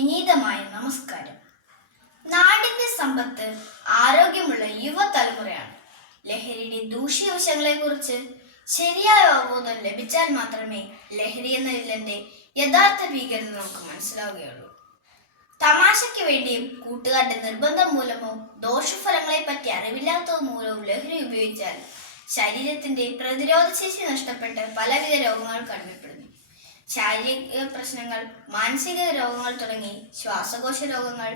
വിനീതമായ നമസ്കാരം. നാടിന്റെ സമ്പത്ത് ആരോഗ്യമുള്ള യുവതലമുറയാണ്. ലഹരിയുടെ ദൂഷ്യവശങ്ങളെ കുറിച്ച് ശരിയായ അവബോധം ലഭിച്ചാൽ മാത്രമേ ലഹരി എന്ന വില്ലന്റെ യഥാർത്ഥ ഭീകരത നമുക്ക് മനസ്സിലാവുകയുള്ളൂ. തമാശയ്ക്ക് വേണ്ടിയും കൂട്ടുകാരുടെ നിർബന്ധം മൂലമോ ദോഷഫലങ്ങളെ പറ്റി അറിവില്ലാത്തത് മൂലവും ലഹരി ഉപയോഗിച്ചാൽ ശരീരത്തിന്റെ പ്രതിരോധശേഷി നഷ്ടപ്പെട്ട് പലവിധ രോഗങ്ങൾ കടമപ്പെടുന്നു. ശാരീരിക പ്രശ്നങ്ങൾ മാനസിക രോഗങ്ങൾ തുടങ്ങി ശ്വാസകോശ രോഗങ്ങൾ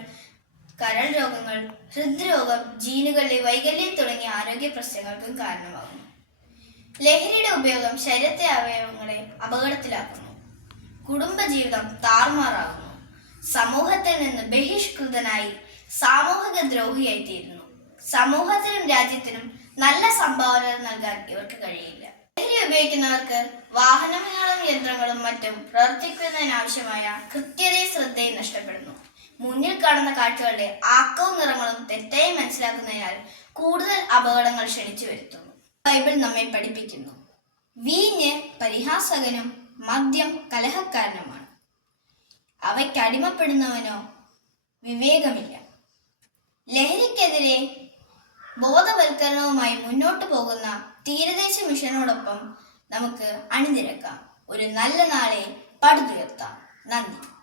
കരൾ രോഗങ്ങൾ ഹൃദ്രോഗം ജീനുകളിലെ വൈകല്യം തുടങ്ങിയ ആരോഗ്യ പ്രശ്നങ്ങൾക്കും കാരണമാകുന്നു. ലഹരിയുടെ ഉപയോഗം ശരീരത്തെ അവയവങ്ങളെ അപകടത്തിലാക്കുന്നു. കുടുംബജീവിതം താറുമാറാകുന്നു. സമൂഹത്തിൽ നിന്ന് ബഹിഷ്കൃതനായി സാമൂഹിക ദ്രോഹിയായിത്തീരുന്നു. സമൂഹത്തിനും രാജ്യത്തിനും നല്ല സംഭാവന നൽകാൻ ഇവർക്ക് കഴിയില്ല. ഉപയോഗിക്കുന്നവർക്ക് വാഹനങ്ങളും യന്ത്രങ്ങളും മറ്റും പ്രവർത്തിക്കുന്നതിനാവശ്യമായ കൃത്യതയും ശ്രദ്ധയും നഷ്ടപ്പെടുന്നു. മുന്നിൽ കാണുന്ന കാഴ്ചകളുടെ ആക്കവും നിറങ്ങളും തെറ്റായി മനസ്സിലാക്കുന്നതിനാൽ കൂടുതൽ അപകടങ്ങൾ ക്ഷണിച്ചു വരുത്തുന്നു. ബൈബിൾ നമ്മെ പഠിപ്പിക്കുന്നു. വീഞ്ഞ് പരിഹാസകനും മദ്യം കലഹക്കാരനുമാണ്. അവയ്ക്ക് അടിമപ്പെടുന്നവനോ വിവേകമില്ല. ലഹരിക്കെതിരെ ബോധവൽക്കരണവുമായി മുന്നോട്ടു പോകുന്ന തീരദേശ മിഷനോടൊപ്പം നമുക്ക് അണിനിരക്കാം. ഒരു നല്ല നാളെ പടുത്തുയർത്താം നന്ദി.